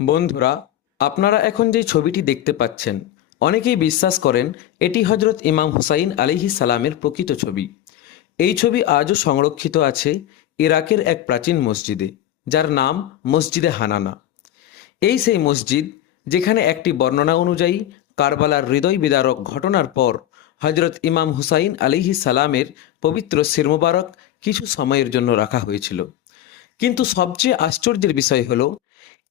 বন্ধুরা, আপনারা এখন যে ছবিটি দেখতে পাচ্ছেন, অনেকেই বিশ্বাস করেন এটি হজরত ইমাম হুসাইন আলিহি সালামের প্রকৃত ছবি। এই ছবি আজও সংরক্ষিত আছে ইরাকের এক প্রাচীন মসজিদে, যার নাম মসজিদে হানানা। এই সেই মসজিদ, যেখানে একটি বর্ণনা অনুযায়ী কারবালার হৃদয় বিদারক ঘটনার পর হজরত ইমাম হুসাইন আলিহি সালামের পবিত্র শিরমোবারক কিছু সময়ের জন্য রাখা হয়েছিল। কিন্তু সবচেয়ে আশ্চর্যের বিষয় হলো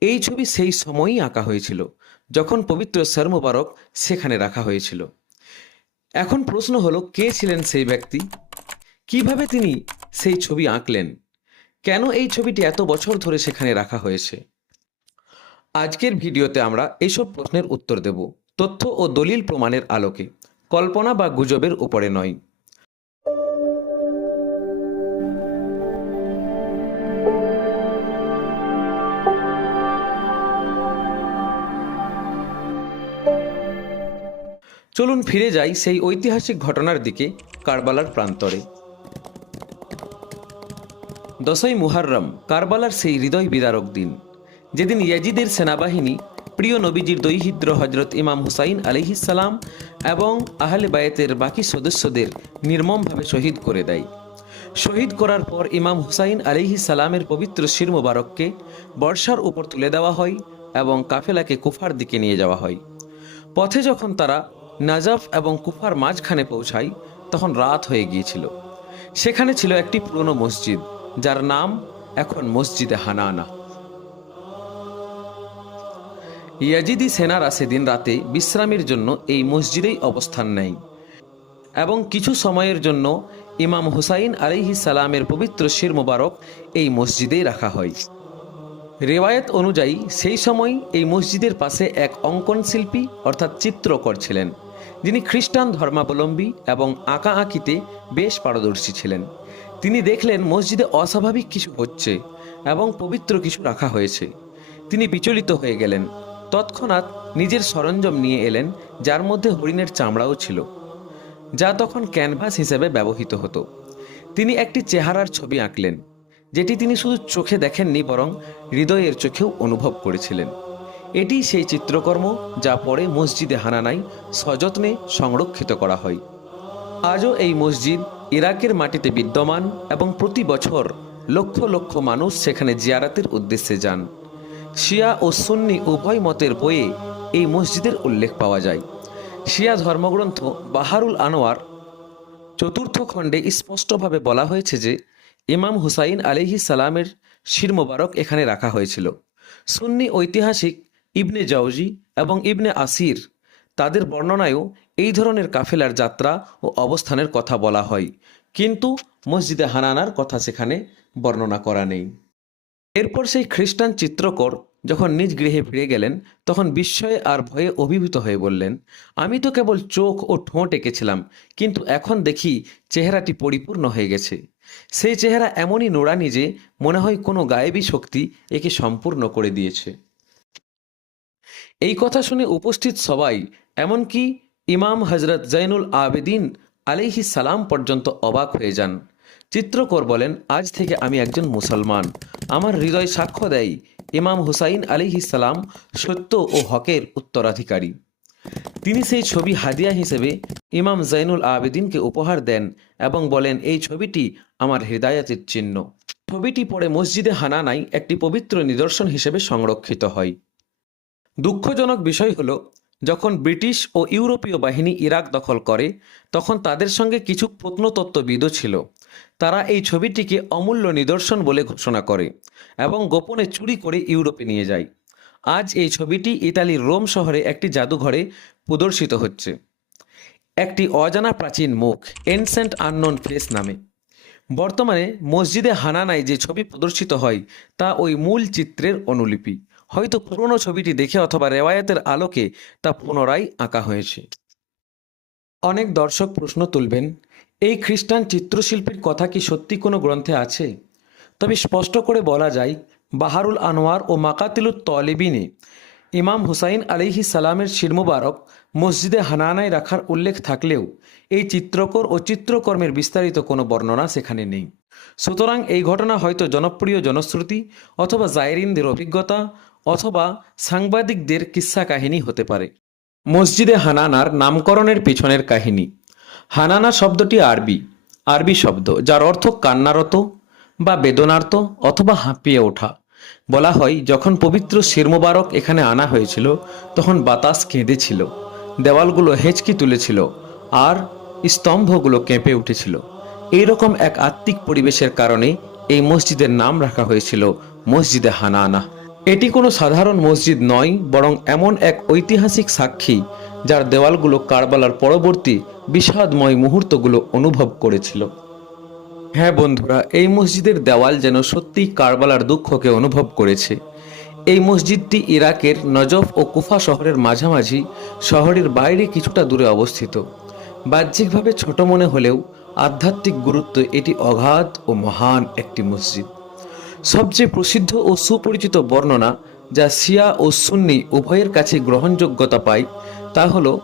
এই ছবি সেই সময়ই আঁকা হয়েছিল, যখন পবিত্র সর মোবারক সেখানে রাখা হয়েছিল। এখন প্রশ্ন হলো, কে ছিলেন সেই ব্যক্তি? কীভাবে তিনি সেই ছবি আঁকলেন? কেন এই ছবিটি এত বছর ধরে সেখানে রাখা হয়েছে? আজকের ভিডিওতে আমরা এইসব প্রশ্নের উত্তর দেব, তথ্য ও দলিল প্রমাণের আলোকে, কল্পনা বা গুজবের উপরে নয়। চলুন ফিরে যাই সেই ঐতিহাসিক ঘটনার দিকে, কারবালার প্রান্তরে। দশই মুহাররম, কারবালার সেই হৃদয় বিদারক দিন। যেদিন ইয়াজিদের সেনাবাহিনী, প্রিয় নবীজির দৈহিদ্র হজরত ইমাম হুসাইন আলিহিসাল্লাম এবং আহলে বায়েতের বাকি সদস্যদের নির্মমভাবে শহীদ করে দেয়। শহীদ করার পর ইমাম হুসাইন আলিহি সালামের পবিত্র শির মোবারককে বর্ষার উপর তুলে দেওয়া হয় এবং কাফেলাকে কুফার দিকে নিয়ে যাওয়া হয়। পথে যখন তারা নাজাফ এবং কুফার মাঝখানে পৌঁছাই তখন রাত হয়ে গিয়েছিল। সেখানে ছিল একটি পুরনো মসজিদ, যার নাম এখন মসজিদে হানানা। ইয়াজিদি সেনারা সেদিন রাতে বিশ্রামের জন্য এই মসজিদেই অবস্থান নেয় এবং কিছু সময়ের জন্য ইমাম হুসাইন আলিহি সালামের পবিত্র শির মোবারক এই মসজিদেই রাখা হয়। রেওয়ায়ত অনুযায়ী সেই সময় এই মসজিদের পাশে এক অঙ্কন শিল্পী অর্থাৎ চিত্রকর ছিলেন। যিনি খ্রিস্টান ধর্মাবলম্বী এবং আঁকা আঁকিতে বেশ পারদর্শী ছিলেন। তিনি দেখলেন মসজিদে অস্বাভাবিক কিছু হচ্ছে এবং পবিত্র কিছু রাখা হয়েছে। তিনি বিচলিত হয়ে গেলেন। তৎক্ষণাৎ নিজের সরঞ্জাম নিয়ে এলেন, যার মধ্যে হরিণের চামড়াও ছিল, যা তখন ক্যানভাস হিসেবে ব্যবহৃত হতো। তিনি একটি চেহারার ছবি আঁকলেন, যেটি তিনি শুধু চোখে দেখেননি, বরং হৃদয়ের চোখেও অনুভব করেছিলেন। এটি সেই চিত্রকর্ম যা পরে মসজিদে হানানায় সযত্নে সংরক্ষিত করা হয়। আজও এই মসজিদ ইরাকের মাটিতে বিদ্যমান এবং প্রতি বছর লক্ষ লক্ষ মানুষ সেখানে জিয়ারাতের উদ্দেশ্যে যান। শিয়া ও সুন্নি উভয় মতের বইয়ে এই মসজিদের উল্লেখ পাওয়া যায়। শিয়া ধর্মগ্রন্থ বাহারুল আনোয়ার চতুর্থ খণ্ডে স্পষ্টভাবে বলা হয়েছে যে, ইমাম হুসাইন আলিহি সালামের শির মোবারক এখানে রাখা হয়েছিল। সুন্নি ঐতিহাসিক ইবনে জাউজি এবং ইবনে আসির। তাদের বর্ণনায়ও এই ধরনের কাফেলার যাত্রা ও অবস্থানের কথা বলা হয়। কিন্তু মসজিদে হানানার কথা সেখানে বর্ণনা করা নেই। এরপর সেই খ্রিস্টান চিত্রকর যখন নিজ গৃহে ফিরে গেলেন, তখন বিস্ময়ে আর ভয়ে অভিভূত হয়ে বললেন, আমি তো কেবল চোখ ও ঠোঁট এঁকেছিলাম, কিন্তু এখন দেখি চেহারাটি পরিপূর্ণ হয়ে গেছে। সেই চেহারা এমনই নোড়ানি যে মনে হয় কোনো গায়েবী শক্তি একে সম্পূর্ণ করে দিয়েছে। এই কথা শুনে উপস্থিত সবাই, এমনকি ইমাম হজরত জৈনুল আবেদিন আলিহি সালাম পর্যন্ত অবাক হয়ে যান। চিত্রকর বলেন, আজ থেকে আমি একজন মুসলমান। আমার হৃদয় সাক্ষ্য দেয় ইমাম হুসাইন আলিহি সালাম সত্য ও হকের উত্তরাধিকারী। তিনি সেই ছবি হাদিয়া হিসেবে ইমাম জৈনুল আবেদিনকে উপহার দেন এবং বলেন, এই ছবিটি আমার হৃদায়তের চিহ্ন। ছবিটি পরে মসজিদে হানানাই একটি পবিত্র নিদর্শন হিসেবে সংরক্ষিত হয়। দুঃখজনক বিষয় হলো, যখন ব্রিটিশ ও ইউরোপীয় বাহিনী ইরাক দখল করে, তখন তাদের সঙ্গে কিছু প্রত্নতত্ত্ববিদও ছিল। তারা এই ছবিটিকে অমূল্য নিদর্শন বলে ঘোষণা করে এবং গোপনে চুরি করে ইউরোপে নিয়ে যায়। আজ এই ছবিটি ইতালির রোম শহরে একটি জাদুঘরে প্রদর্শিত হচ্ছে। একটি অজানা প্রাচীন মুখ, এনসেন্ট আননোন ফেস নামে। বর্তমানে মসজিদে হানানায় যে ছবি প্রদর্শিত হয়, তা ওই মূল চিত্রের অনুলিপি। হয়তো পুরনো ছবিটি দেখে অথবা রেওয়ায়তের আলোকে তা পুনরায় আঁকা হয়েছে। অনেক দর্শক প্রশ্ন তুলবেন, এই খ্রিস্টান চিত্রশিল্পীর কথা কি সত্যি কোনো গ্রন্থে আছে? তবে স্পষ্ট করে বলা যায়, বাহারুল আনোয়ার ও মাকাতিলুত তলেবিনে ইমাম হুসাইন আলিহি সালামের শিরমুবারক মসজিদে হানানায় রাখার উল্লেখ থাকলেও এই চিত্রকর ও চিত্রকর্মের বিস্তারিত কোনো বর্ণনা সেখানে নেই। সুতরাং এই ঘটনা হয়তো জনপ্রিয় জনশ্রুতি অথবা জায়রিনদের অভিজ্ঞতা অথবা সাংবাদিকদের কিস্সা কাহিনী হতে পারে। মসজিদে হানানার নামকরণের পিছনের কাহিনী। হানানা শব্দটি আরবি। আরবি শব্দ, যার অর্থ কান্নারত বা বেদনার্ত অথবা হাঁপিয়ে ওঠা। বলা হয়, যখন পবিত্র শির মোবারক এখানে আনা হয়েছিল, তখন বাতাস কেঁদেছিল, দেওয়ালগুলো হেঁচকি তুলেছিল, আর স্তম্ভগুলো কেঁপে উঠেছিল। এইরকম এক আত্মিক পরিবেশের কারণে এই মসজিদের নাম রাখা হয়েছিল মসজিদে হানানা। এটি কোনো সাধারণ মসজিদ নয়, বরং এমন এক ঐতিহাসিক সাক্ষী, যার দেওয়ালগুলো কারবালার পরবর্তী বিষাদময় মুহূর্তগুলো অনুভব করেছিল। হ্যাঁ বন্ধুরা, এই মসজিদের দেওয়াল যেন সত্যিই কারবালার দুঃখকে অনুভব করেছে। এই মসজিদটি ইরাকের নজফ ও কুফা শহরের মাঝামাঝি, শহরের বাইরে কিছুটা দূরে অবস্থিত। বাহ্যিকভাবে ছোট মনে হলেও আধ্যাত্মিক গুরুত্ব এটি অগাধ ও মহান একটি মসজিদ। সবচেয়ে প্রসিদ্ধ ও সুপরিচিত বর্ণনা যা শিয়া ও সুন্নি উভয়ের কাছে গ্রহণযোগ্যতা পায়, তা হল,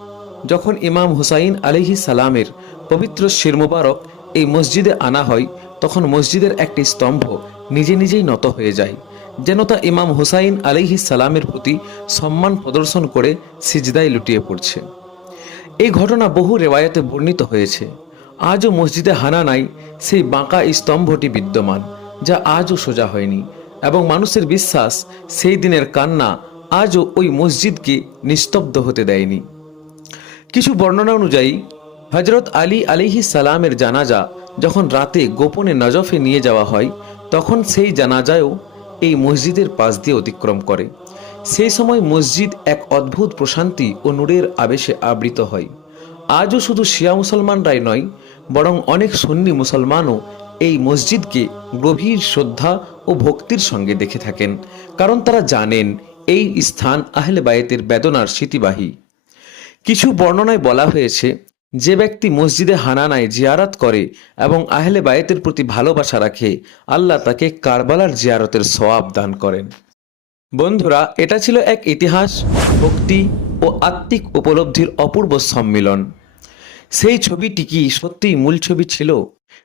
যখন ইমাম হুসাইন আলিহি সালামের পবিত্র শির মুবারক এই মসজিদে আনা হয়, তখন মসজিদের একটি স্তম্ভ নিজে নিজেই নত হয়ে যায়, যেন তা ইমাম হুসাইন আলিহি সালামের প্রতি সম্মান প্রদর্শন করে সিজদায় লুটিয়ে পড়ছে। এই ঘটনা বহু রেওয়ায়তে বর্ণিত হয়েছে। আজও মসজিদে হানা নাই, সেই বাঁকা স্তম্ভটি বিদ্যমান। যা আজও সোজা হয়নি। এবং মানুষের বিশ্বাস সেই দিনের কান্না আজও ওই মসজিদকে নিস্তব্ধ হতে দেয়নি। কিছু বর্ণনা অনুযায়ী হজরত আলী আলিহি সালামের জানাজা যখন রাতে গোপনে নজফে নিয়ে যাওয়া হয়, তখন সেই জানাজায়ও এই মসজিদের পাশ দিয়ে অতিক্রম করে। সেই সময় মসজিদ এক অদ্ভুত প্রশান্তি ও নূরের আবেশে আবৃত হয়। আজও শুধু শিয়া মুসলমানরাই নয়, বরং অনেক সুন্নি মুসলমানও এই মসজিদকে গভীর শ্রদ্ধা ও ভক্তির সঙ্গে দেখে থাকেন, কারণ তারা জানেন এই স্থান আহলে বায়েতের বেদনার স্মৃতিবাহী। কিছু বর্ণনায় বলা হয়েছে, যে ব্যক্তি মসজিদে হানানায় জিয়ারত করে এবং আহলে বায়েতের প্রতি ভালোবাসা রাখে, আল্লাহ তাকে কারবালার জিয়ারতের সওয়াব দান করেন। বন্ধুরা, এটা ছিল এক ইতিহাস, ভক্তি ও আত্মিক উপলব্ধির অপূর্ব সম্মিলন। সেই ছবিটি কি সত্যিই মূল ছবি ছিল?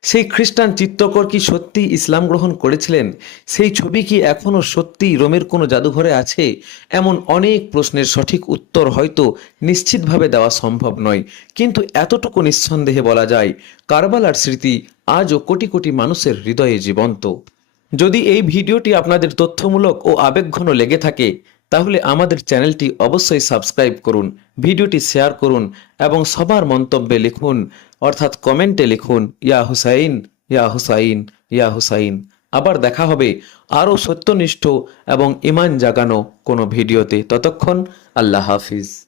সেই খ্রিস্টান চিত্রকর কি সত্যি ইসলাম গ্রহণ করেছিলেন? সেই ছবি কি এখনও সত্যিই রোমের কোনো জাদুঘরে আছে? এমন অনেক প্রশ্নের সঠিক উত্তর হয়তো নিশ্চিতভাবে দেওয়া সম্ভব নয়। কিন্তু এতটুকু নিঃসন্দেহে বলা যায়, কারবালার স্মৃতি আজও কোটি কোটি মানুষের হৃদয়ে জীবন্ত। যদি এই ভিডিওটি আপনাদের তথ্যমূলক ও আবেগঘন লেগে থাকে তাহলে আমাদের চ্যানেলটি অবশ্যই সাবস্ক্রাইব করুন, ভিডিওটি শেয়ার করুন এবং সবার মন্তব্যে লিখুন, অর্থাৎ কমেন্টে লিখুন, ইয়া হুসাইন ইয়া হুসাইন ইয়া হুসাইন। আবার দেখা হবে আরও সত্যনিষ্ঠ এবং ইমান জাগানো কোনো ভিডিওতে। ততক্ষণ আল্লাহ হাফিজ।